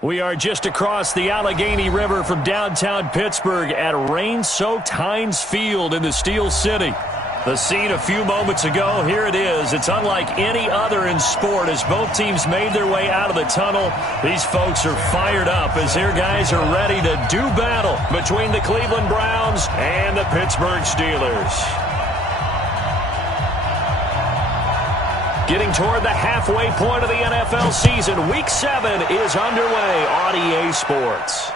We are just across the Allegheny River from downtown Pittsburgh at rain-soaked Heinz Field in the Steel City. The scene a few moments ago, here it is. It's unlike any other in sport as both teams made their way out of the tunnel. These folks are fired up as their guys are ready to do battle between the Cleveland Browns and the Pittsburgh Steelers. Getting toward the halfway point of the NFL season, Week 7 is underway on EA Sports.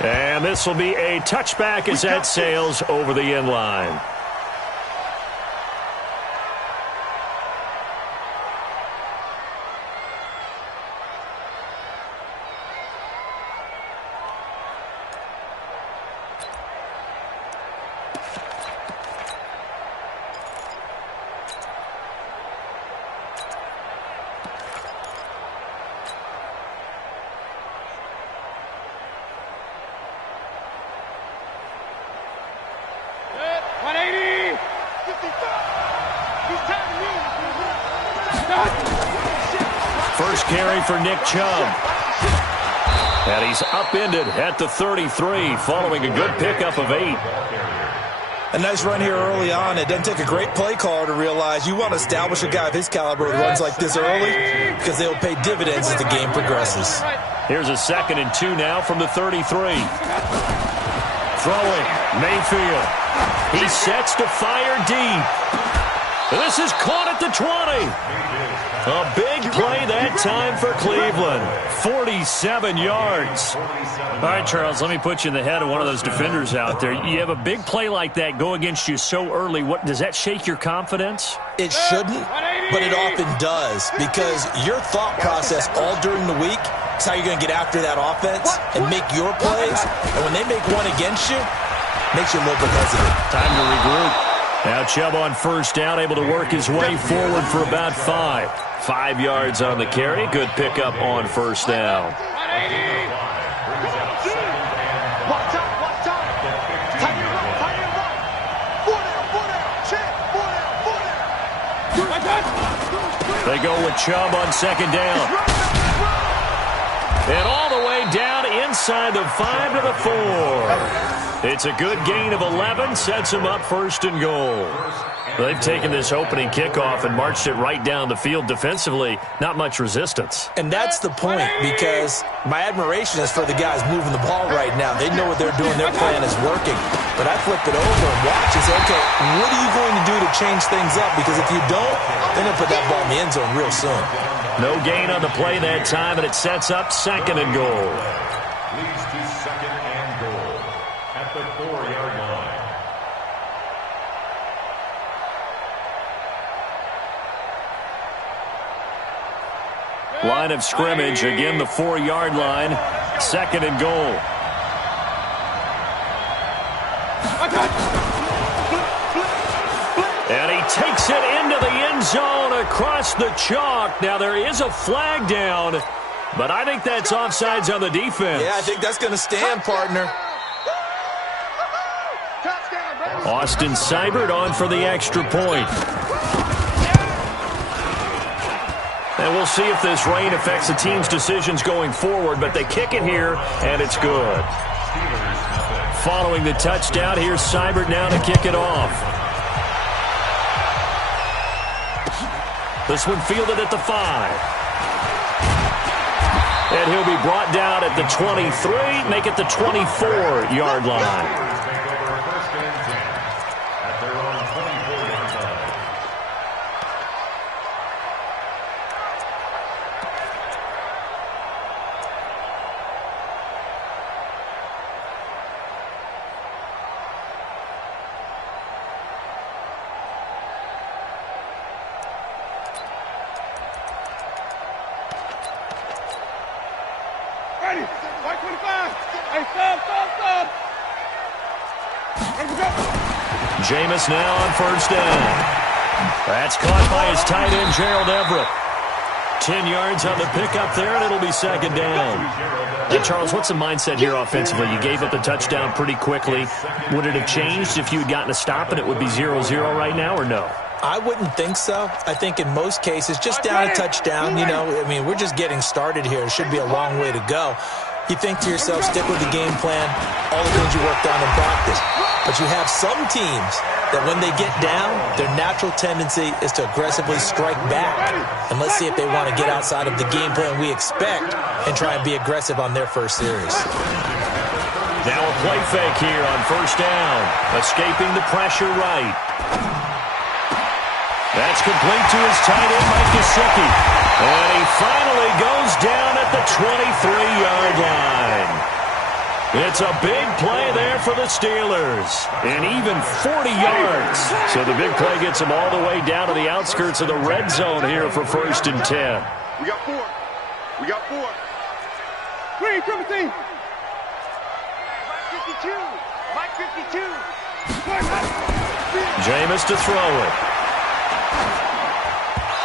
And this will be a touchback as that sails over the end line. First carry for Nick Chubb. And he's upended at the 33 following a good pickup of 8. A nice run here early on. It doesn't take a great play caller to realize you want to establish a guy of his caliber who runs like this early because they'll pay dividends as the game progresses. Here's a 2nd and 2 now from the 33. Throwing, Mayfield. He sets to fire deep. This is caught at the 20. A big play that time for Cleveland. 47 yards. All right, Charles, let me put you in the head of one of those defenders out there. You have a big play like that go against you so early. Does that shake your confidence? It shouldn't, but it often does because your thought process all during the week is how you're going to get after that offense and make your plays. And when they make one against you, it makes you a little bit hesitant. Time to regroup. Now Chubb on first down, able to work his way forward for about 5. 5 yards on the carry. Good pickup on first down. They go with Chubb on 2nd down. And all the way down inside the 5 to the 4. It's a good gain of 11, sets him up 1st and goal. They've taken this opening kickoff and marched it right down the field defensively. Not much resistance. And that's the point, because my admiration is for the guys moving the ball right now. They know what they're doing. Their plan is working. But I flip it over and watch and say, okay, what are you going to do to change things up? Because if you don't, they're going to put that ball in the end zone real soon. No gain on the play that time, and it sets up 2nd and goal. 2nd and goal at the 4-yard line. Line of scrimmage, again the 4-yard line, 2nd and goal. And he takes it into the end zone across the chalk. Now there is a flag down, but I think that's offsides on the defense. Yeah, I think that's going to stand, partner. Austin Seibert on for the extra point. And we'll see if this rain affects the team's decisions going forward, but they kick it here, and it's good. Following the touchdown, here's Seibert now to kick it off. This one fielded at the 5. And he'll be brought down at the 23, make it the 24-yard line. Jameis now on first down. That's caught by his tight end, Gerald Everett. 10 yards on the pickup there, and it'll be 2nd down. Now, Charles, what's the mindset here offensively? You gave up the touchdown pretty quickly. Would it have changed if you had gotten a stop and it would be 0-0 right now, or no? I wouldn't think so. I think in most cases, just down a touchdown, we're just getting started here. It should be a long way to go. You think to yourself, stick with the game plan, all the things you worked on in practice. But you have some teams that when they get down, their natural tendency is to aggressively strike back. And let's see if they want to get outside of the game plan we expect and try and be aggressive on their first series. Now a play fake here on first down. Escaping the pressure right. That's complete to his tight end, Mike Gesicki. And he finally goes down at the 23-yard line. It's a big play there for the Steelers. And even 40 yards. So the big play gets them all the way down to the outskirts of the red zone here for 1st and 10. We got 4. We got 4. Green, triple team. Mike 52. Jameis to throw it.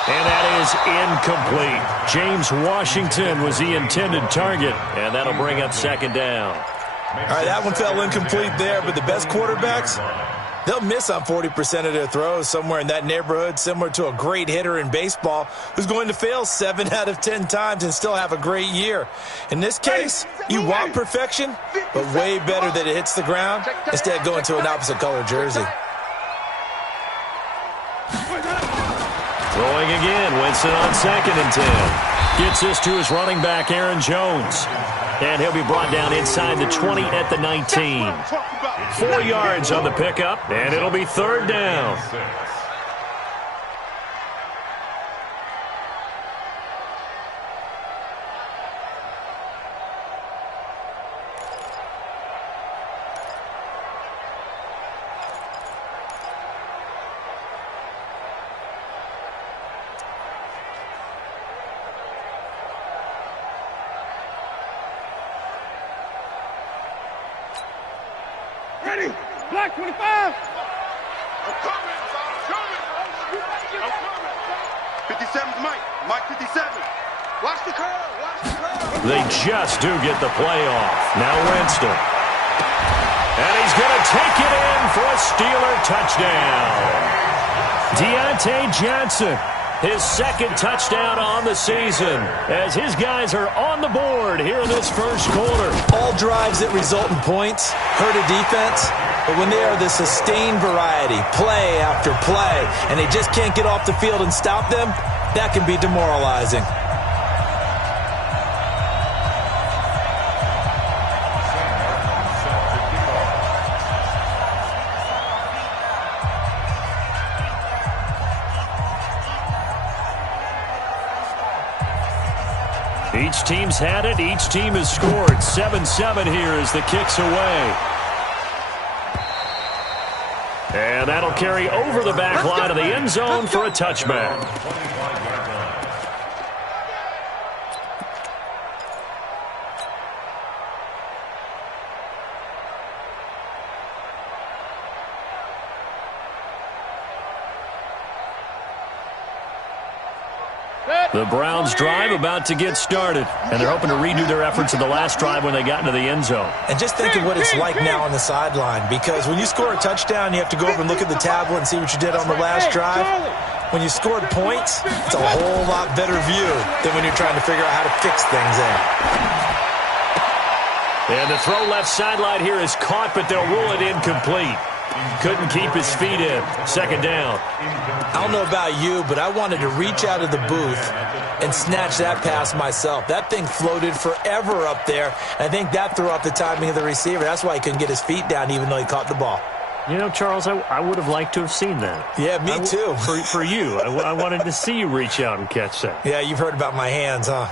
And that is incomplete. James Washington was the intended target, and that'll bring up 2nd down. All right, that one fell incomplete there, but the best quarterbacks, they'll miss on 40% of their throws, somewhere in that neighborhood, similar to a great hitter in baseball who's going to fail 7 out of 10 times and still have a great year. In this case, you want perfection, but way better that it hits the ground instead of going to an opposite color jersey. Throwing again, Winston on 2nd and 10. Gets this to his running back, Aaron Jones. And he'll be brought down inside the 20 at the 19. 4 yards on the pickup, and it'll be 3rd down. Ready, black 25. I'm coming. 57's Mike 57. Watch the curve. They just do get the play off. Now Winston. And he's going to take it in for a Steeler touchdown. Deontay Johnson, his 2nd touchdown on the season, as his guys are on the board here in this first quarter. All drives that result in points hurt a defense, but when they are the sustained variety, play after play, and they just can't get off the field and stop them, that can be demoralizing. He Each team's had it. Each team has scored. 7-7 here as the kick's away. And that'll carry over the back line of the end zone for a touchback. The Browns drive about to get started, and they're hoping to redo their efforts in the last drive when they got into the end zone. And just think of what it's like now on the sideline, because when you score a touchdown, you have to go over and look at the tablet and see what you did on the last drive. When you scored points, it's a whole lot better view than when you're trying to figure out how to fix things in. And the throw left sideline here is caught, but they'll rule it incomplete. Couldn't keep his feet in. Second down. I don't know about you, but I wanted to reach out of the booth and snatch that pass myself. That thing floated forever up there. I think that threw off the timing of the receiver. That's why he couldn't get his feet down even though he caught the ball. You know, Charles, I would have liked to have seen that. Yeah, me too. For you. I wanted to see you reach out and catch that. Yeah, you've heard about my hands, huh?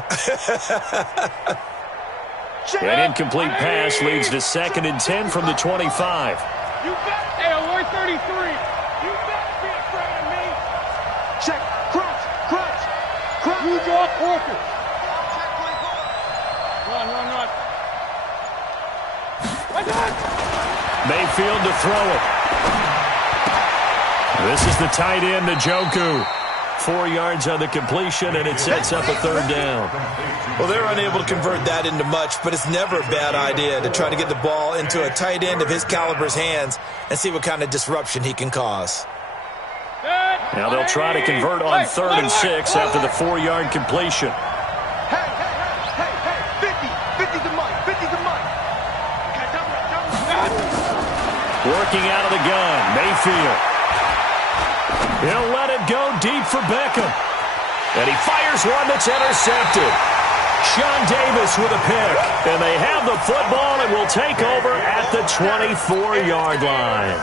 An incomplete pass leads to 2nd and 10 from the 25. You bet. Hey, alert 33. You better be afraid of me. Check. Crunch. Crunch. Crunch. You draw quarters. Run. What's that? Mayfield to throw it. This is the tight end, Njoku. 4 yards on the completion, and it sets up a third down. Well, they're unable to convert that into much, but it's never a bad idea to try to get the ball into a tight end of his caliber's hands and see what kind of disruption he can cause. Now they'll try to convert on 3rd and 6 after the 4-yard completion. Hey. 50's the money. 50's the money. Okay, double. Working out of the gun, Mayfield. He'll let it go deep for Beckham. And he fires one that's intercepted. Sean Davis with a pick. And they have the football and will take over at the 24-yard line.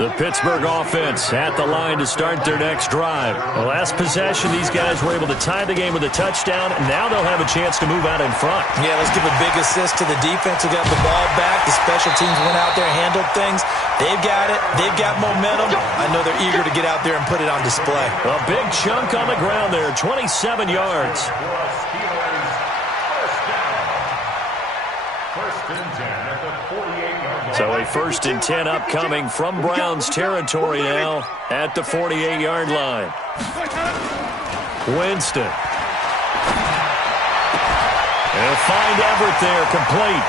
The Pittsburgh offense at the line to start their next drive. The last possession, these guys were able to tie the game with a touchdown, and now they'll have a chance to move out in front. Yeah, let's give a big assist to the defense who got the ball back. The special teams went out there, handled things. They've got it. They've got momentum. I know they're eager to get out there and put it on display. A big chunk on the ground there, 27 yards. So a 1st and 10 upcoming from Browns territory now at the 48-yard line. Winston. They'll find Everett there, complete.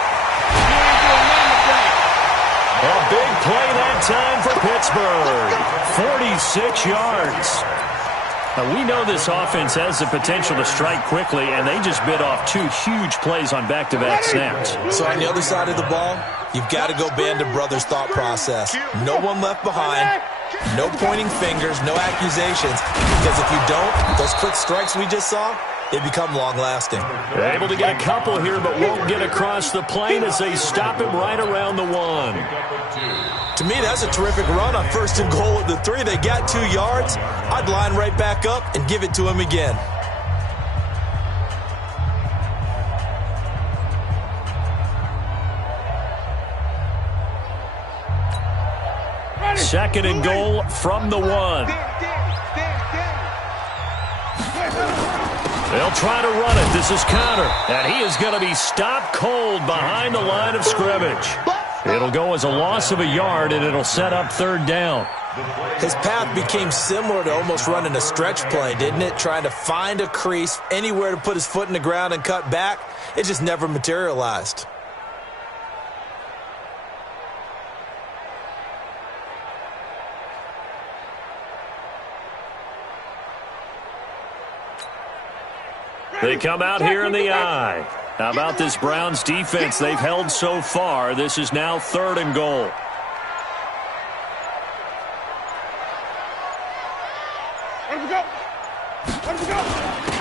A big play that time for Pittsburgh. 46 yards. Now, we know this offense has the potential to strike quickly, and they just bit off 2 huge plays on back-to-back snaps. So on the other side of the ball, you've got to go Band of Brothers thought process. No one left behind, no pointing fingers, no accusations, because if you don't, those quick strikes we just saw, they become long-lasting. They're able to get a couple here, but won't get across the plane as they stop him right around the 1. To me, that's a terrific run on 1st and goal at the 3. They got 2 yards. I'd line right back up and give it to him again. Second and goal from the 1. They'll try to run it. This is Conner. And he is going to be stopped cold behind the line of scrimmage. It'll go as a loss of a yard, and it'll set up 3rd down. His path became similar to almost running a stretch play, didn't it? Trying to find a crease, anywhere to put his foot in the ground and cut back. It just never materialized. They come out here in the eye. How about this Browns defense they've held so far? This is now 3rd and goal.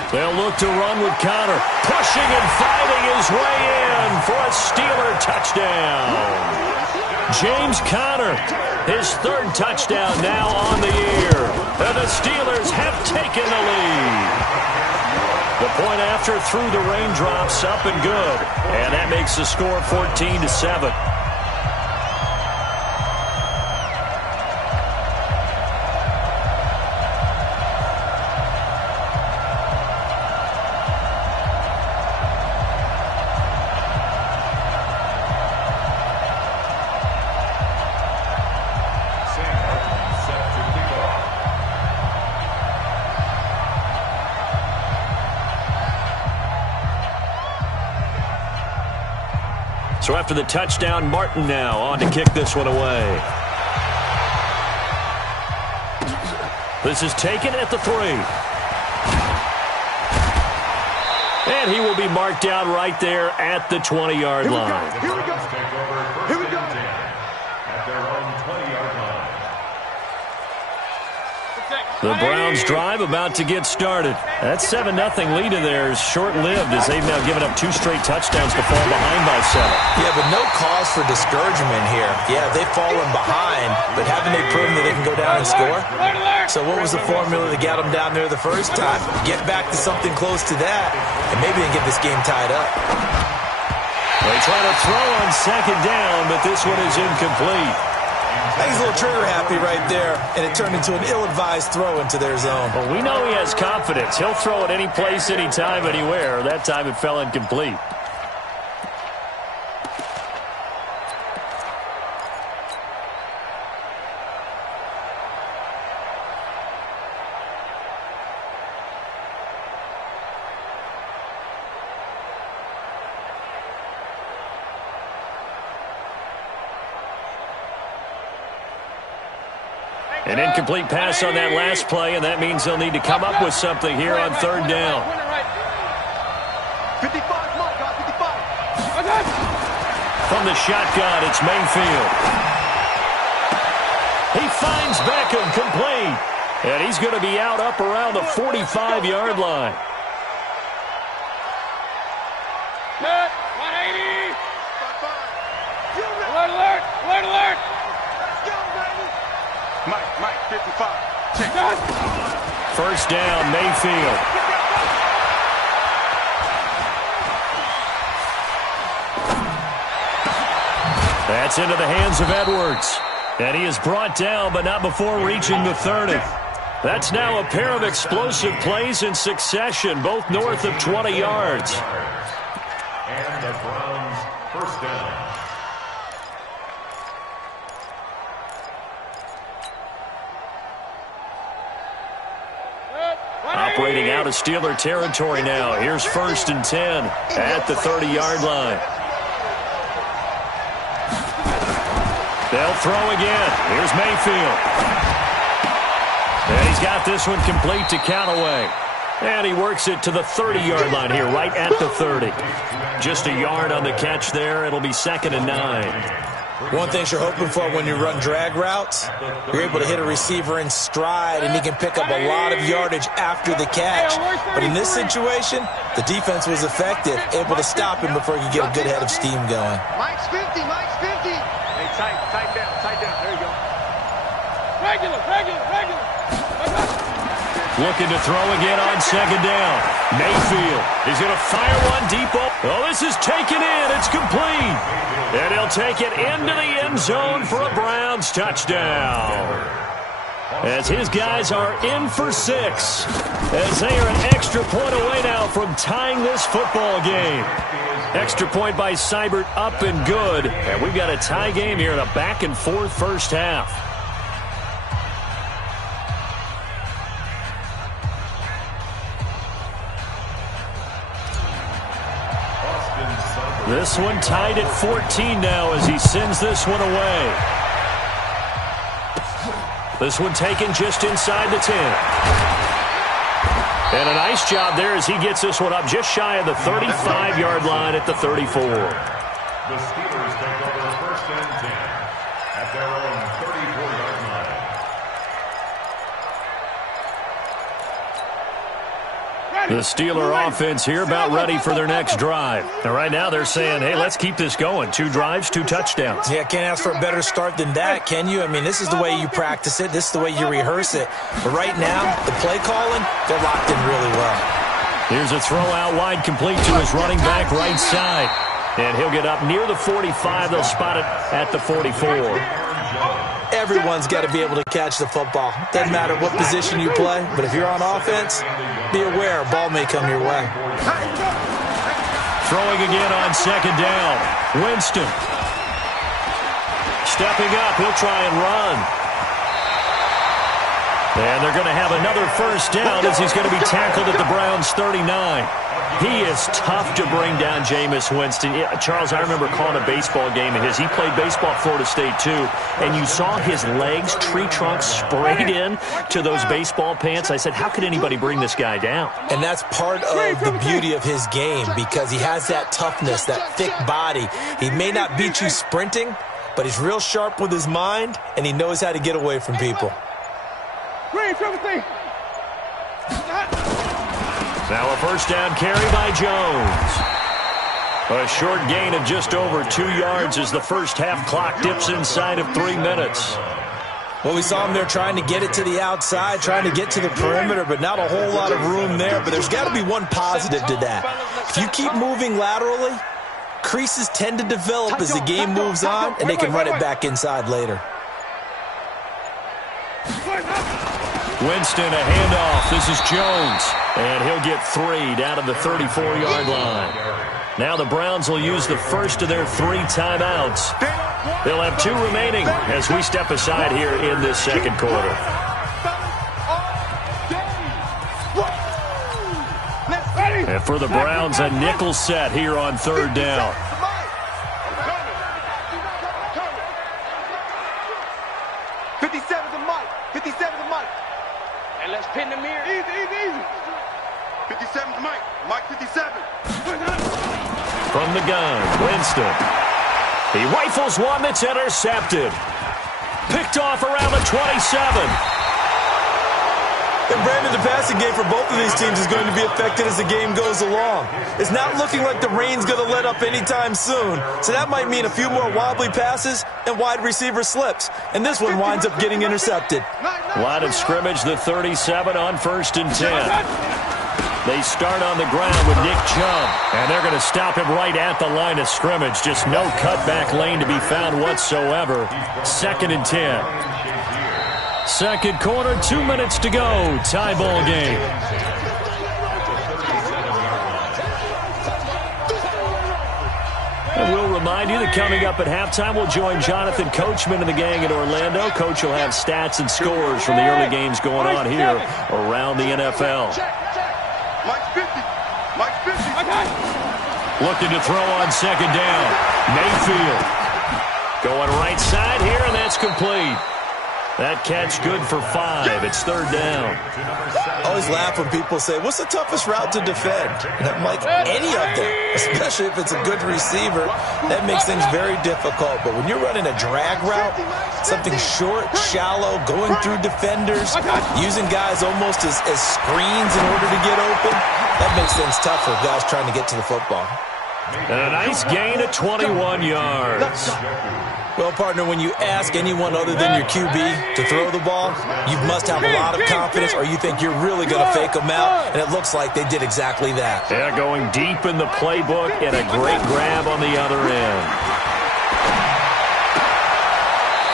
They'll look to run with Conner. Pushing and fighting his way in for a Steeler touchdown. James Conner, his 3rd touchdown now on the year. And the Steelers have taken the lead. The point after through the raindrops, up and good. And that makes the score 14-7. So after the touchdown, Martin now on to kick this one away. This is taken at the 3. And he will be marked down right there at the 20-yard line. Here we go. Here we go. At their own 20-yard line. The Browns drive about to get started. That 7-0 lead of theirs short-lived as they've now given up 2 straight touchdowns to fall behind by 7. Yeah, but no cause for discouragement here. Yeah, they've fallen behind, but haven't they proven that they can go down and score? So what was the formula that got them down there the first time? Get back to something close to that, and maybe they can get this game tied up. They try to throw on 2nd down, but this one is incomplete. He's a little trigger happy right there, and it turned into an ill-advised throw into their zone. Well, we know he has confidence. He'll throw it any place, anytime, anywhere. That time it fell incomplete. An incomplete pass on that last play, and that means they'll need to come up with something here on 3rd down. 55, Mike, 55. From the shotgun, it's Mayfield. He finds Beckham complete, and he's going to be out up around the 45-yard line. 180. Alert, alert, alert, alert. Mike, 55. First down, Mayfield. That's into the hands of Edwards. And he is brought down, but not before reaching the 30. That's now a pair of explosive plays in succession, both north of 20 yards. And the Browns first down. Operating out of Steeler territory now. Here's 1st and 10 at the 30-yard line. They'll throw again. Here's Mayfield. And he's got this one complete to Callaway. And he works it to the 30-yard line here, right at the 30. Just a yard on the catch there. It'll be 2nd and 9. One thing you're hoping for when you run drag routes, you're able to hit a receiver in stride, and he can pick up a lot of yardage after the catch. But in this situation, the defense was effective, able to stop him before he could get a good head of steam going. Mike's 50, Mike's 50. Hey, tight down, there you go. Regular. Looking to throw again on 2nd down. Mayfield is going to fire one deep. Oh, this is taken in. It's complete. And he'll take it into the end zone for a Browns touchdown. As his guys are in for 6. As they are an extra point away now from tying this football game. Extra point by Seibert, up and good. And we've got a tie game here in a back-and-forth first half. This one tied at 14 now as he sends this one away. This one taken just inside the 10. And a nice job there as he gets this one up just shy of the 35-yard line at the 34. The Steelers take over 1st and 10 at their own 34-yard line. The Steeler offense here about ready for their next drive. And right now they're saying, hey, let's keep this going. 2 drives, 2 touchdowns. Yeah, can't ask for a better start than that, can you? I mean, this is the way you practice it. This is the way you rehearse it. But right now, the play calling, they're locked in really well. Here's a throw out wide, complete to his running back right side. And he'll get up near the 45. They'll spot it at the 44. Everyone's got to be able to catch the football. Doesn't matter what position you play, but if you're on offense, be aware a ball may come your way. Throwing again on second down. Winston. Stepping up, he'll try and run. And they're going to have another first down as he's going to be tackled at the Browns' 39. He is tough to bring down, Jameis Winston. Yeah, Charles, I remember calling a baseball game of his. He played baseball at Florida State, too. And you saw his legs, tree trunks sprayed in to those baseball pants. I said, how could anybody bring this guy down? And that's part of the beauty of his game because he has that toughness, that thick body. He may not beat you sprinting, but he's real sharp with his mind, and he knows how to get away from people. Now a first down carry by Jones. A short gain of just over 2 yards as the first half clock dips inside of 3 minutes. Well, we saw him there trying to get it to the outside, trying to get to the perimeter, but not a whole lot of room there. But there's got to be one positive to that. If you keep moving laterally, creases tend to develop as the game moves on, and they can run it back inside later. Winston, a handoff. This is Jones. And he'll get 3 down to the 34-yard line. Now the Browns will use the first of their 3 timeouts. They'll have 2 remaining as we step aside here in this second quarter. And for the Browns, a nickel set here on third down. Pin the mirror. Easy. 57's Mike. Mike 57. From the gun, Winston. He rifles one that's intercepted. Picked off around the 27. And Brandon, the passing game for both of these teams is going to be affected as the game goes along. It's not looking like the rain's going to let up anytime soon, so that might mean a few more wobbly passes and wide receiver slips. And this one winds up getting intercepted. Line of scrimmage, the 37 on 1st and 10. They start on the ground with Nick Chubb, and they're going to stop him right at the line of scrimmage. Just no cutback lane to be found whatsoever. 2nd and 10. Second quarter, 2 minutes to go. Tie ball game. And we'll remind you that coming up at halftime, we'll join Jonathan Coachman and the gang in Orlando. Coach will have stats and scores from the early games going on here around the NFL. Mike 50. Mike 50. Looking to throw on second down. Mayfield going right side here, and that's complete. That catch good for 5. It's third down. I always laugh when people say, what's the toughest route to defend? And I'm like, any of them, especially if it's a good receiver. That makes things very difficult. But when you're running a drag route, something short, shallow, going through defenders, using guys almost as screens in order to get open, that makes things tough for guys trying to get to the football. And a nice gain of 21 yards. Well, partner, when you ask anyone other than your QB to throw the ball, you must have a lot of confidence or you think you're really going to fake them out, and it looks like they did exactly that. Yeah, going deep in the playbook and a great grab on the other end.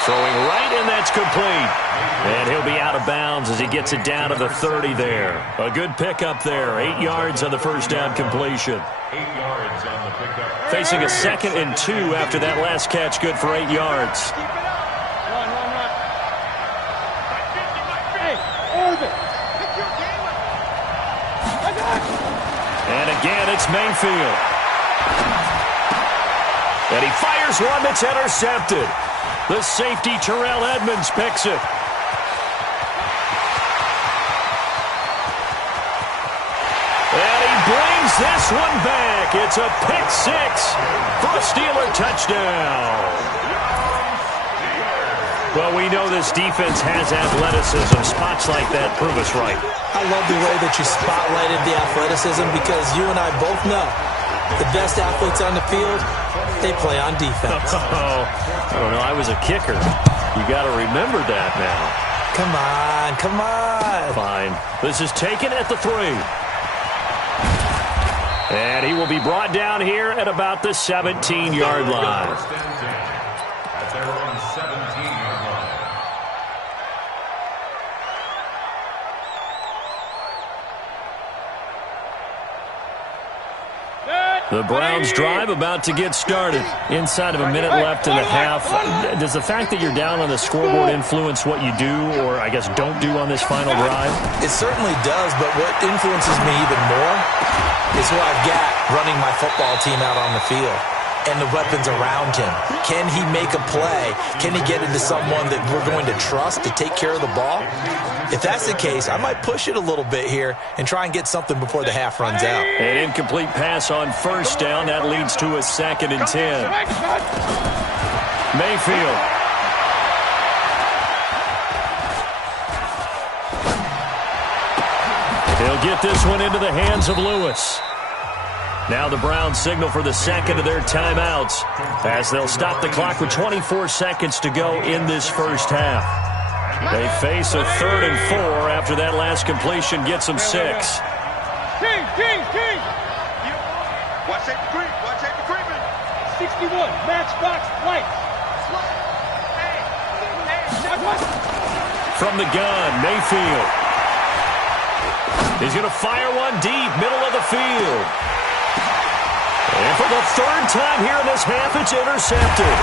Throwing right, and that's complete. And he'll be out of bounds as he gets it down to the 30 there. A good pickup there. 8 yards on the first down completion. 8 yards on the pickup. Facing a 2nd and 2 after that last catch, good for 8 yards. And again, it's Mayfield. And he fires one that's intercepted. The safety, Terrell Edmonds, picks it. And he brings this one back. It's a pick 6 for a Steeler touchdown. Well, we know this defense has athleticism. Spots like that prove us right. I love the way that you spotlighted the athleticism because you and I both know the best athletes on the field, they play on defense. Oh, I don't know. I was a kicker. You got to remember that now. Come on. Fine. This is taken at the 3. And he will be brought down here at about the 17-yard line. At their own 17-yard line. The Browns drive about to get started. Inside of a minute left in the half. Does the fact that you're down on the scoreboard influence what you do, or I guess don't do on this final drive? It certainly does, but what influences me even more is who I've got running my football team out on the field and the weapons around him. Can he make a play? Can he get into someone that we're going to trust to take care of the ball? If that's the case, I might push it a little bit here and try and get something before the half runs out. An incomplete pass on first down. That leads to a 2nd and 10. Mayfield. He'll get this one into the hands of Lewis. Now the Browns signal for the second of their timeouts as they'll stop the clock with 24 seconds to go in this first half. They face a 3rd and 4 after that last completion gets them 6. King. Watch safety creep. Watch safety creeping. 61, matchbox lights. From the gun, Mayfield. He's going to fire one deep, middle of the field. And for the 3rd time here in this half, it's intercepted.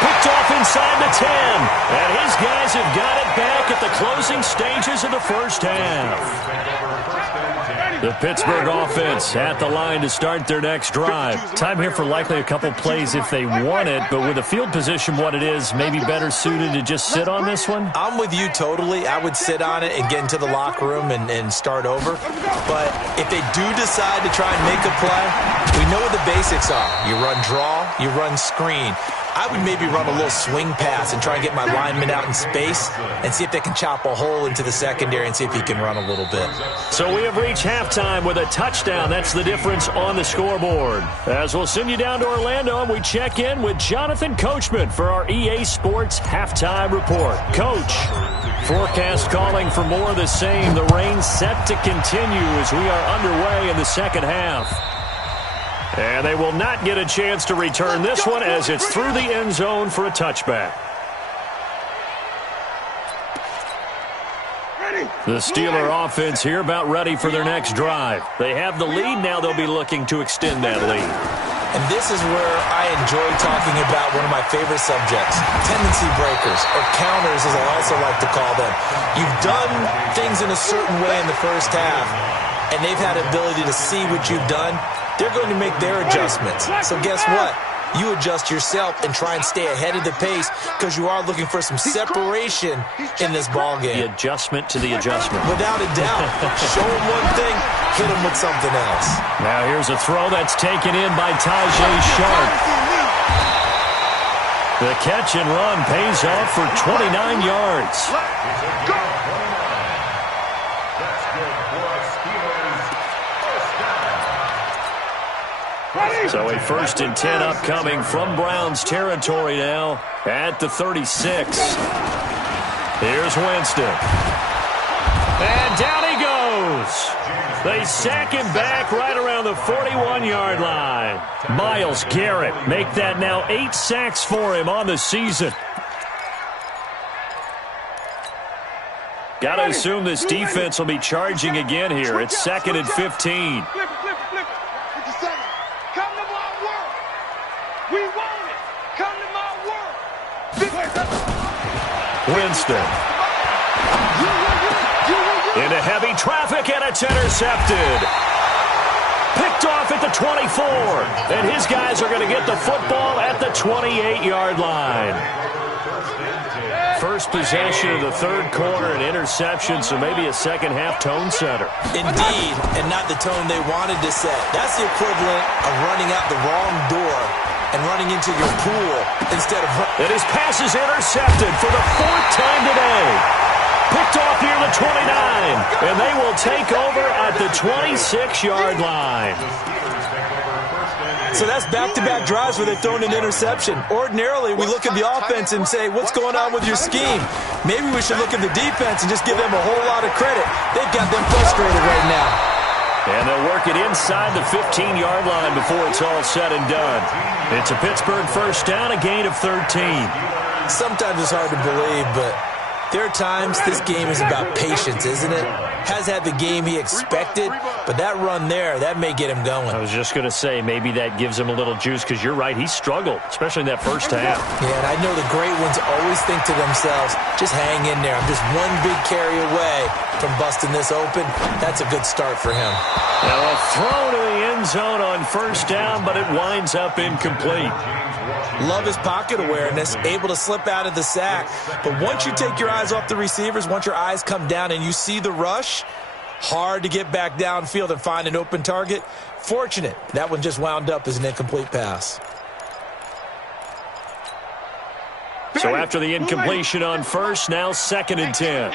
Picked off inside the 10. And his guys have got it back at the closing stages of the first half. The Pittsburgh offense at the line to start their next drive. Time here for likely a couple plays if they want it, but with the field position what it is, maybe better suited to just sit on this one? I'm with you totally. I would sit on it and get into the locker room and start over. But if they do decide to try and make a play, we know what the basics are. You run draw, you run screen. I would maybe run a little swing pass and try and get my lineman out in space and see if they can chop a hole into the secondary and see if he can run a little bit. So we have reached halftime with a touchdown. That's the difference on the scoreboard. As we'll send you down to Orlando, and we check in with Jonathan Coachman for our EA Sports Halftime Report. Coach, forecast calling for more of the same. The rain set to continue as we are underway in the second half. And they will not get a chance to return this one as it's through the end zone for a touchback. The Steeler offense here about ready for their next drive. They have the lead. Now they'll be looking to extend that lead. And this is where I enjoy talking about one of my favorite subjects, tendency breakers, or counters as I also like to call them. You've done things in a certain way in the first half, and they've had ability to see what you've done. They're going to make their adjustments. So guess what? You adjust yourself and try and stay ahead of the pace because you are looking for some separation in this ballgame. The adjustment to the adjustment. Without a doubt. Show them one thing, hit them with something else. Now here's a throw that's taken in by Tajay Sharp. The catch and run pays off for 29 yards. So a 1st and 10 upcoming from Browns territory now at the 36. Here's Winston. And down he goes. They sack him back right around the 41-yard line. Myles Garrett make that now 8 sacks for him on the season. Got to assume this defense will be charging again here. It's 2nd and 15. Winston. Into heavy traffic, and it's intercepted. Picked off at the 24. And his guys are going to get the football at the 28-yard line. First possession of the 3rd quarter, an interception, so maybe a second-half tone setter. Indeed, and not the tone they wanted to set. That's the equivalent of running out the wrong door and running into your pool instead of... And his pass is intercepted for the 4th time today. Picked off near the 29, and they will take over at the 26-yard line. So that's back-to-back drives where they've thrown an interception. Ordinarily, we look at the offense and say, what's going on with your scheme? Maybe we should look at the defense and just give them a whole lot of credit. They've got them frustrated right now. And they'll work it inside the 15-yard line before it's all said and done. It's a Pittsburgh first down, a gain of 13. Sometimes it's hard to believe, but there are times this game is about patience, isn't it? Has had the game he expected, but that run there, that may get him going. I was just going to say, maybe that gives him a little juice, because you're right, he struggled, especially in that first half. Yeah, and I know the great ones always think to themselves, just hang in there. I'm just one big carry away from busting this open. That's a good start for him. Now a throw to the end zone on first down, but it winds up incomplete. Love his pocket awareness, able to slip out of the sack. But once you take your eyes off the receivers, once your eyes come down and you see the rush, hard to get back downfield and find an open target. Fortunate, that one just wound up as an incomplete pass. So after the incompletion on first, now 2nd and 10.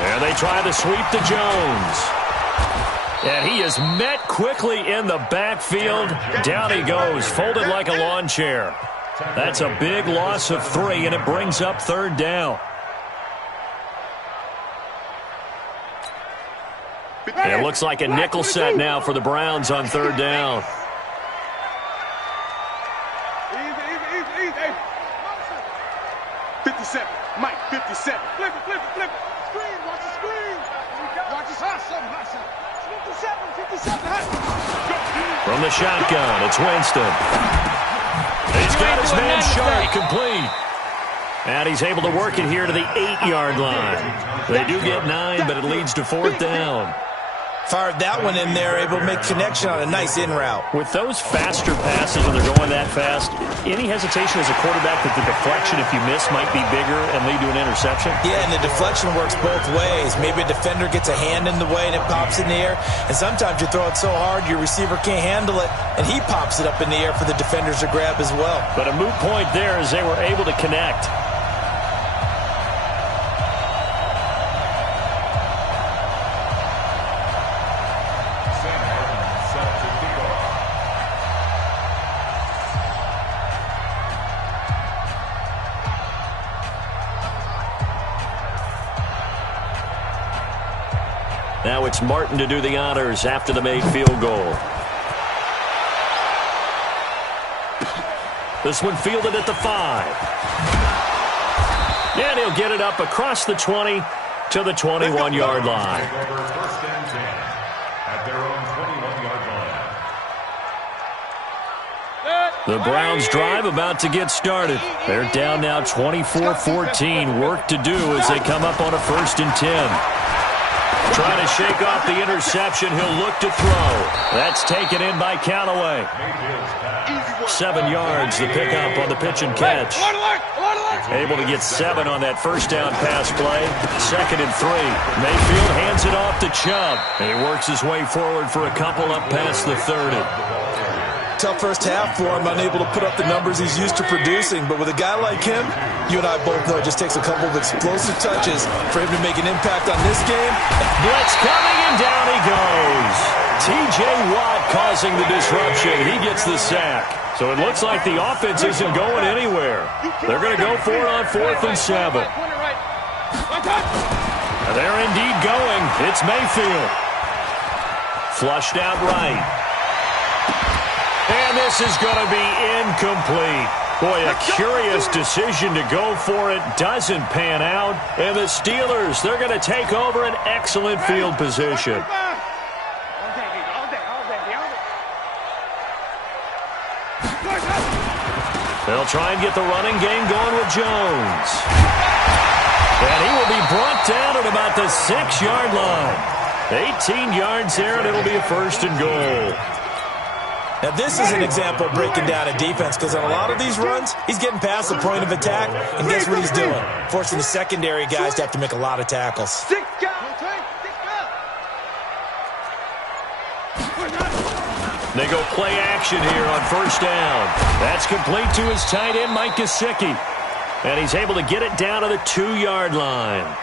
And they try to sweep to Jones. And he is met quickly in the backfield. Down he goes, folded like a lawn chair. That's a big loss of 3, and it brings up 3rd down. It looks like a nickel set now for the Browns on 3rd down. Easy. 57. Mike, 57. Flip it. Screen, watch the screen. Watch his hustle. 57. From the shotgun, it's Winston. He's got his man Sharp complete. And he's able to work it here to the 8-yard line. They do get 9, but it leads to 4th down. Fired that one in there, able to make connection on a nice in route. With those faster passes, when they're going that fast, any hesitation as a quarterback that the deflection, if you miss, might be bigger and lead to an interception? Yeah, and the deflection works both ways. Maybe a defender gets a hand in the way and it pops in the air. And sometimes you throw it so hard your receiver can't handle it, and he pops it up in the air for the defenders to grab as well. But a moot point there as they were able to connect. Now it's Martin to do the honors after the made field goal. This one fielded at the 5. And he'll get it up across the 20 to the 21-yard line. First and 10 at their own 21-yard line. The Browns drive about to get started. They're down now 24-14. Work to do as they come up on a 1st and 10. Trying to shake off the interception. He'll look to throw. That's taken in by Callaway. 7 yards, the pickup on the pitch and catch. Able to get 7 on that first down pass play. 2nd and 3. Mayfield hands it off to Chubb. And he works his way forward for a couple up past the 30. Tough first half for him, unable to put up the numbers he's used to producing. But with a guy like him, you and I both know it just takes a couple of explosive touches for him to make an impact on this game. Blitz coming, and down he goes. T.J. Watt causing the disruption. He gets the sack. So it looks like the offense isn't going anywhere. They're going to go for it on 4th and 7. And they're indeed going. It's Mayfield. Flushed out right. And this is going to be incomplete. Boy, a curious decision to go for it. Doesn't pan out. And the Steelers, they're going to take over an excellent field position. They'll try and get the running game going with Jones. And he will be brought down at about the 6-yard line. 18 yards there, and it'll be a 1st and goal. Now, this is an example of breaking down a defense, because on a lot of these runs, he's getting past the point of attack, and guess what he's doing? Forcing the secondary guys to have to make a lot of tackles. They go play action here on 1st down. That's complete to his tight end, Mike Gesicki. And he's able to get it down to the 2-yard line.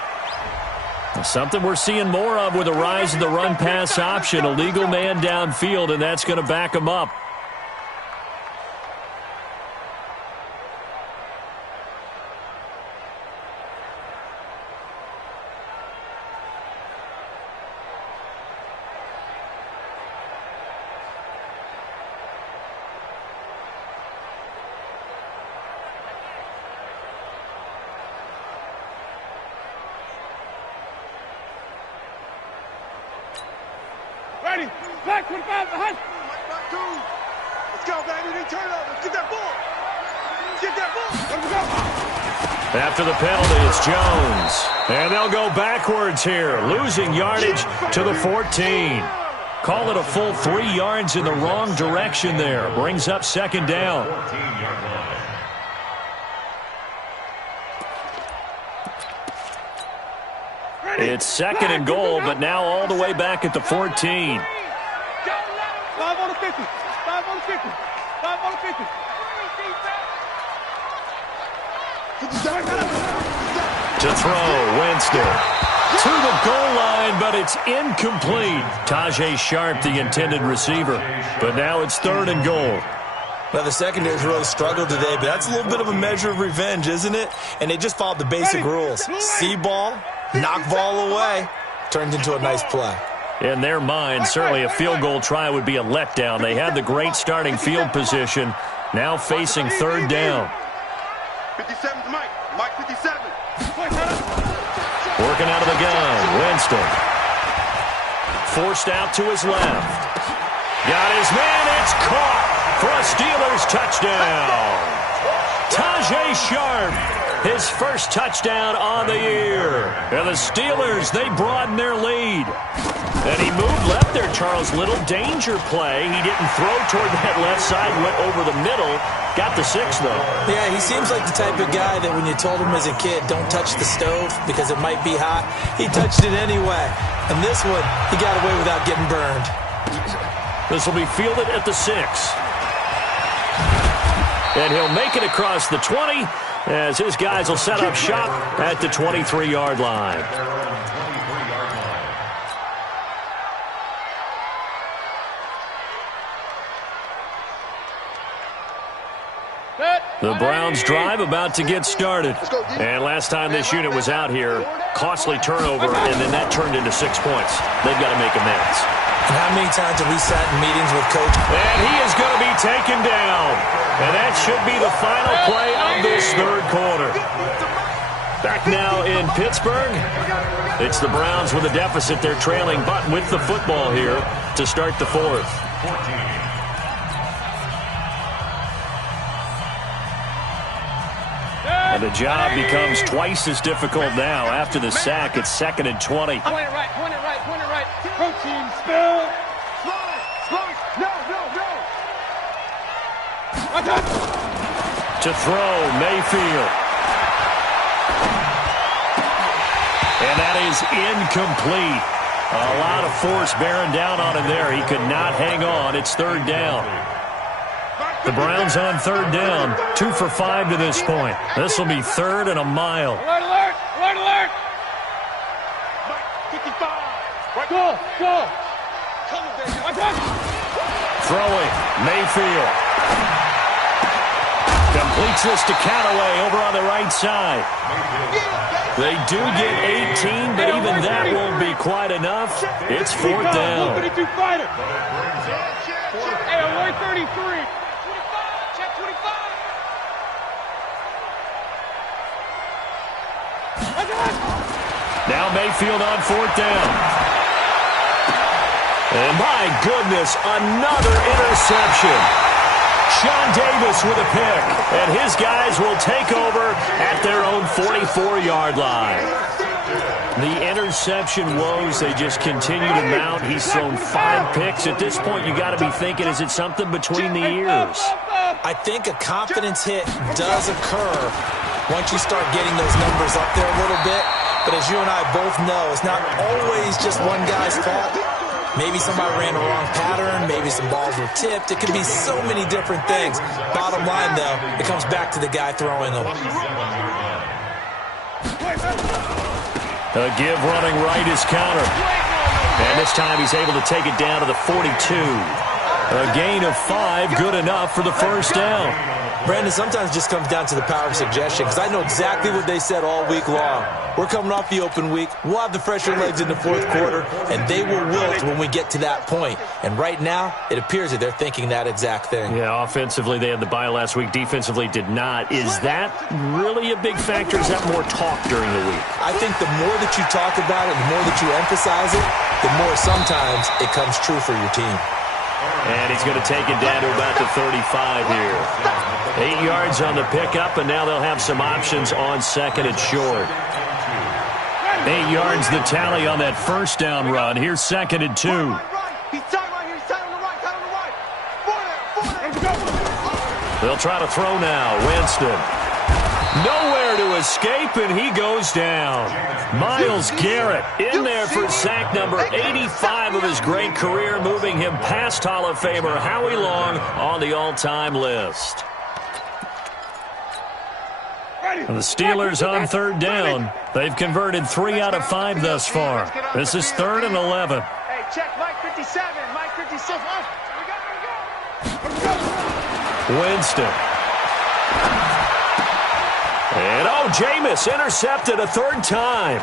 Something we're seeing more of with the rise of the run-pass option. A legal man downfield, and that's going to back him up. ready. Back 25 behind. Let's go, baby. They turn over. Let's get that ball. Get that ball. Let's go. After the penalty, it's Jones. And they'll go backwards here, losing yardage to the 14. Call it a full 3 yards in the wrong direction there. Brings up second down. It's second and goal, but now all the way back at the 14. 5 on the 50. 5 on the 50. 5 on the 50. To throw, Winston. To the goal line, but it's incomplete. Tajay Sharp, the intended receiver. But now it's third and goal. Now, the secondary's really struggled today, but that's a little bit of a measure of revenge, isn't it? And they just followed the basic rules. See ball, knock ball away. Turned into a nice play. In their mind, certainly a field goal try would be a letdown. They had the great starting field position, now facing third down. 57's Mike. Mike 57. Working out of the gun, Winston. Forced out to his left. Got his man, it's caught for a Steelers touchdown. Tajay Sharp, his first touchdown on the year. And the Steelers, they broaden their lead. And he moved left there, Charles. Little danger play. He didn't throw toward that left side, went over the middle. Got the 6, though. Yeah, he seems like the type of guy that when you told him as a kid, don't touch the stove because it might be hot, he touched it anyway. And this one, he got away without getting burned. This will be fielded at the 6. And he'll make it across the 20 as his guys will set up shop at the 23-yard line. The Browns drive about to get started. And last time this unit was out here, costly turnover, and then that turned into 6 points. They've got to make amends. And how many times have we sat in meetings with Coach? And he is going to be taken down. And that should be the final play of this third quarter. Back now in Pittsburgh. It's the Browns with a deficit. They're trailing, but with the football here to start the fourth. And the job becomes twice as difficult now. After the sack, it's 2nd and 20. Point it right, point it right, point it right. Protein spill. No. To throw, Mayfield. And that is incomplete. A lot of force bearing down on him there. He could not hang on. It's third down. The Browns on third down, 2 for 5 to this point. This will be 3rd and a mile. Alert, alert, alert, alert. 55. Right. Go. Throwing, Mayfield. Completes this to Callaway over on the right side. They do get 18, but even that won't be quite enough. It's 4th down. Hey, alert 33. Now Mayfield on 4th down. And my goodness, another interception. Sean Davis with a pick. And his guys will take over at their own 44-yard line. The interception woes, they just continue to mount. He's thrown 5 picks. At this point, you got to be thinking, is it something between the ears? I think a confidence hit does occur once you start getting those numbers up there a little bit. But as you and I both know, it's not always just one guy's fault. Maybe somebody ran a wrong pattern. Maybe some balls were tipped. It can be so many different things. Bottom line, though, it comes back to the guy throwing them. A give running right is counter. And this time he's able to take it down to the 42. A gain of 5, good enough for the first down. Brandon, sometimes it just comes down to the power of suggestion, because I know exactly what they said all week long. We're coming off the open week. We'll have the fresher legs in the fourth quarter, and they will wilt when we get to that point. And right now, it appears that they're thinking that exact thing. Yeah, offensively, they had the bye last week. Defensively, did not. Is that really a big factor? Is that more talk during the week? I think the more that you talk about it, the more that you emphasize it, the more sometimes it comes true for your team. And he's going to take it down to about the 35 here. 8 yards on the pickup, and now they'll have some options on second and short. 8 yards the tally on that first down run. Here's second and 2. He's tight right here. He's tight on the right. Tight on the right. They'll try to throw now. Winston. Nowhere to escape, and he goes down. Myles Garrett in there for sack number 85 of his great career, moving him past Hall of Famer Howie Long on the all-time list. And the Steelers on third down. They've converted 3 out of 5 thus far. This is 3rd and 11. Hey, check Mike 57. Mike 56. Winston. And, Jameis intercepted a 3rd time.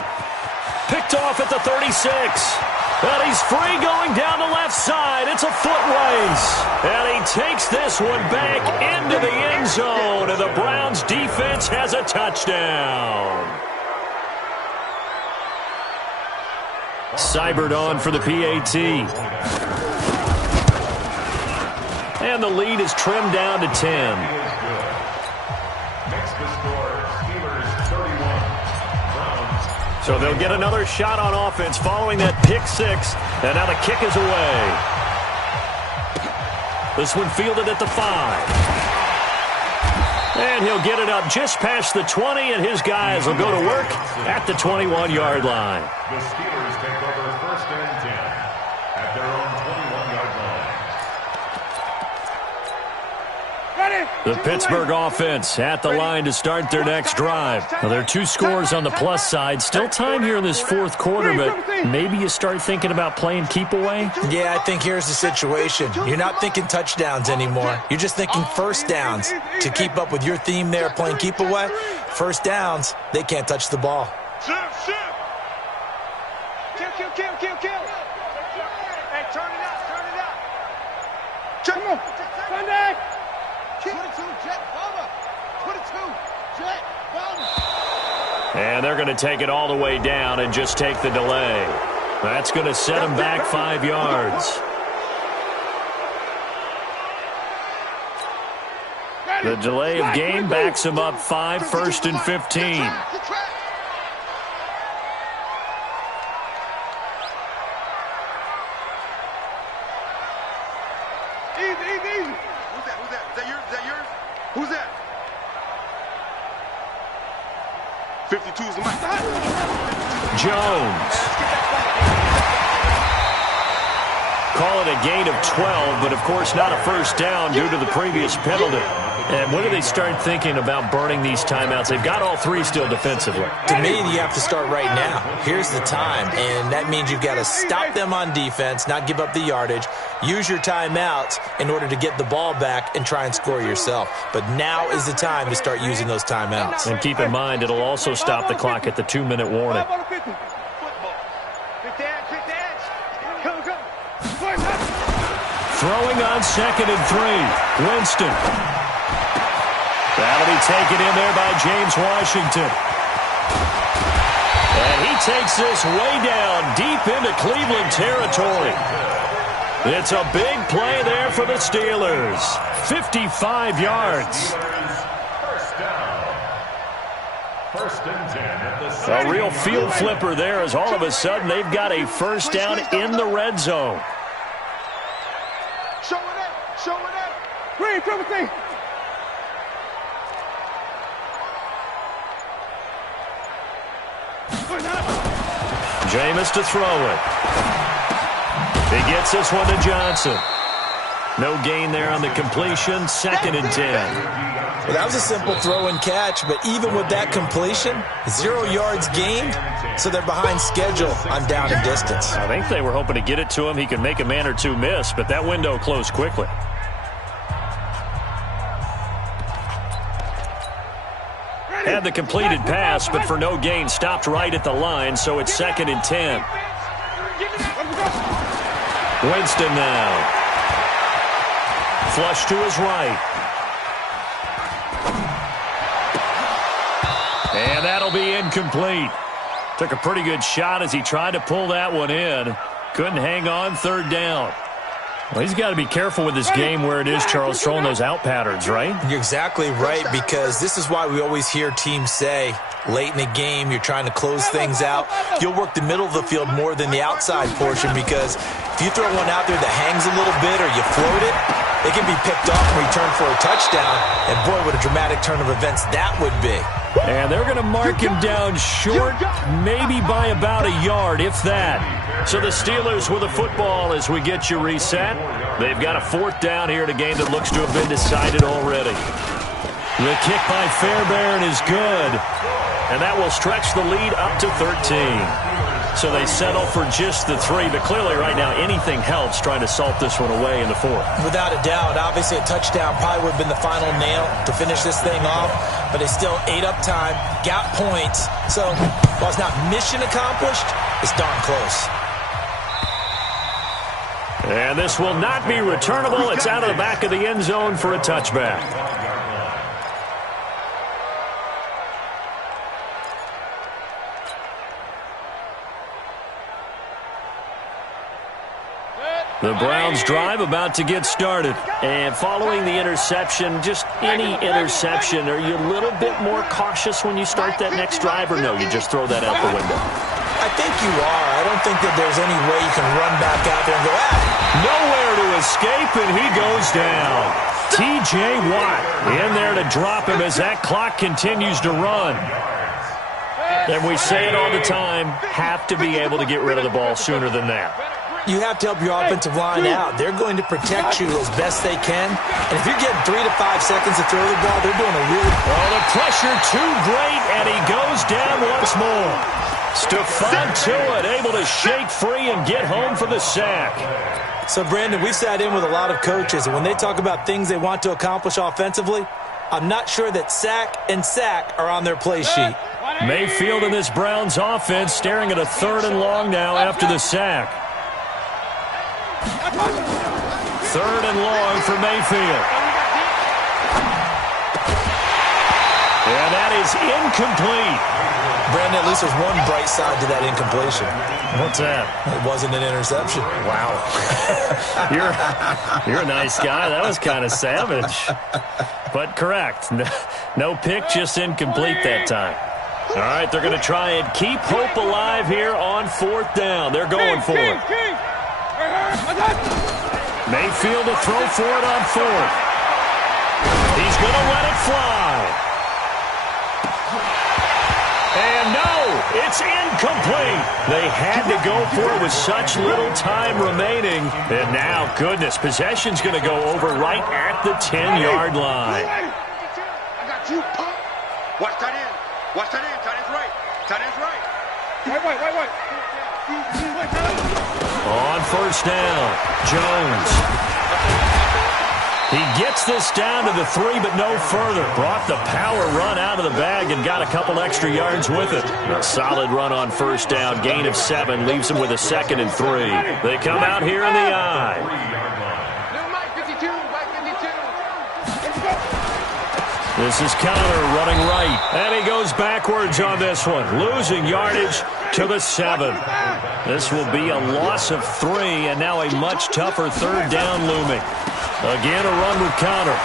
Picked off at the 36. And he's free going down the left side. It's a foot race. And he takes this one back into the end zone. And the Browns defense has a touchdown. Seibert on for the PAT. And the lead is trimmed down to 10. So they'll get another shot on offense following that pick 6. And now the kick is away. This one fielded at the 5. And he'll get it up just past the 20, and his guys will go to work at the 21-yard line. The Steelers take over 1st and 10 at their own 21-yard line. The Pittsburgh offense at the line to start their next drive. Well, there are 2 scores on the plus side. Still time here in this 4th quarter, but maybe you start thinking about playing keep away? Yeah, I think here's the situation. You're not thinking touchdowns anymore. You're just thinking first downs. To keep up with your theme there, playing keep away, first downs, they can't touch the ball. Kill. Hey, turn it up. Come on. Sunday. 22, Jet Bomber. 22, Jet Bomber. And they're going to take it all the way down and just take the delay. That's going to set him back 5 yards. The delay of game backs him up 5, 1st and 15. Easy. Who's that? Is that yours? Who's that? 52's the mic. Jones. Call it a gain of 12, but of course not a first down due to the previous penalty. And when do they start thinking about burning these timeouts? They've got all 3 still defensively. To me, you have to start right now. Here's the time, and that means you've got to stop them on defense, not give up the yardage, use your timeouts in order to get the ball back and try and score yourself. But now is the time to start using those timeouts. And keep in mind, it'll also stop the clock at the 2-minute warning. Throwing on 2nd and 3. Winston. That'll be taken in there by James Washington. And he takes this way down deep into Cleveland territory. It's a big play there for the Steelers. 55 yards. First down. 1st and 10 at the 7. A real field flipper there as all of a sudden they've got a first down in the red zone. Show it up. Green, Timothy. Jameis to throw it. He gets this one to Johnson. No gain there on the completion. 2nd and 10. Well, that was a simple throw and catch, but even with that completion, 0 yards gained, so they're behind schedule on down and distance. I think they were hoping to get it to him. He could make a man or two miss, but that window closed quickly. Had the completed pass, but for no gain, stopped right at the line, so it's 2nd and 10. Winston now. Flush to his right. And that'll be incomplete. Took a pretty good shot as he tried to pull that one in. Couldn't hang on, 3rd down. Well, he's got to be careful with this game where it is, Charles, throwing those out patterns, right? You're exactly right, because this is why we always hear teams say, late in the game, you're trying to close things out. You'll work the middle of the field more than the outside portion, because if you throw one out there that hangs a little bit or you float it, it can be picked off and returned for a touchdown. And boy, what a dramatic turn of events that would be. And they're going to mark him down short, maybe by about a yard, if that. So the Steelers with the football as we get you reset. They've got a 4th down here in a game that looks to have been decided already. The kick by Fairbairn is good. And that will stretch the lead up to 13. So they settle for just the 3, but clearly right now anything helps trying to salt this one away in the 4th. Without a doubt, obviously a touchdown probably would have been the final nail to finish this thing off, but it's still ate up time, got points. So while it's not mission accomplished, it's darn close. And this will not be returnable. It's out of the back of the end zone for a touchback. The Browns drive about to get started. And following the interception, just any interception, are you a little bit more cautious when you start that next drive, or no, you just throw that out the window? I think you are. I don't think that there's any way you can run back out there and go, Nowhere to escape, and he goes down. T.J. Watt in there to drop him as that clock continues to run. And we say it all the time, have to be able to get rid of the ball sooner than that. You have to help your offensive line out. They're going to protect you as best they can. And if you're getting 3 to 5 seconds to throw the ball, they're doing a really... Oh, the pressure too great, and he goes down once more. Stephon Tuitt able to shake free and get home for the sack. So, Brandon, we've sat in with a lot of coaches, and when they talk about things they want to accomplish offensively, I'm not sure that sack and sack are on their play sheet. Mayfield in this Browns offense staring at a 3rd and long now after the sack. 3rd and long for Mayfield. And that is incomplete. Brandon, at least there's one bright side to that incompletion. What's that? It wasn't an interception. Wow. You're a nice guy. That was kind of savage. But correct. No pick, just incomplete that time. All right, they're going to try and keep hope alive here on 4th down. They're going for it. Mayfield to throw for it on 4th. He's going to let it fly. And no, it's incomplete. They had to go for it with such little time remaining. And now, goodness, possession's going to go over right at the 10-yard line. I got you, pump. Watch that in. Watch that in. Tight end's right. Tight end's right. Wait. On 1st down, Jones. He gets this down to the 3, but no further. Brought the power run out of the bag and got a couple extra yards with it. A solid run on 1st down. Gain of 7 leaves him with a 2nd and 3. They come out here in the I. This is Connor running right. And he goes backwards on this one. Losing yardage to the 7. This will be a loss of 3, and now a much tougher 3rd down looming. Again, a run with Connor.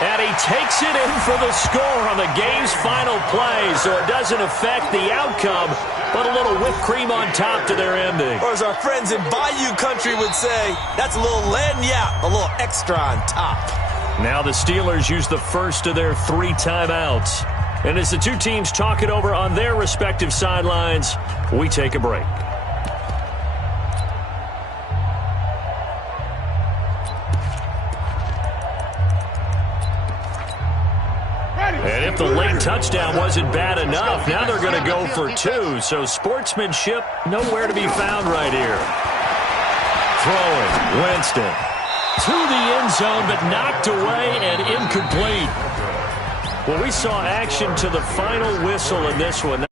And he takes it in for the score on the game's final play, so it doesn't affect the outcome, but a little whipped cream on top to their ending. Or as our friends in Bayou Country would say, that's a little lagniappe, a little extra on top. Now the Steelers use the first of their 3 timeouts. And as the two teams talk it over on their respective sidelines, we take a break. the late touchdown wasn't bad enough, now they're going to go for 2. So sportsmanship nowhere to be found right here. Throwing, Winston. To the end zone, but knocked away and incomplete. Well, we saw action to the final whistle in this one.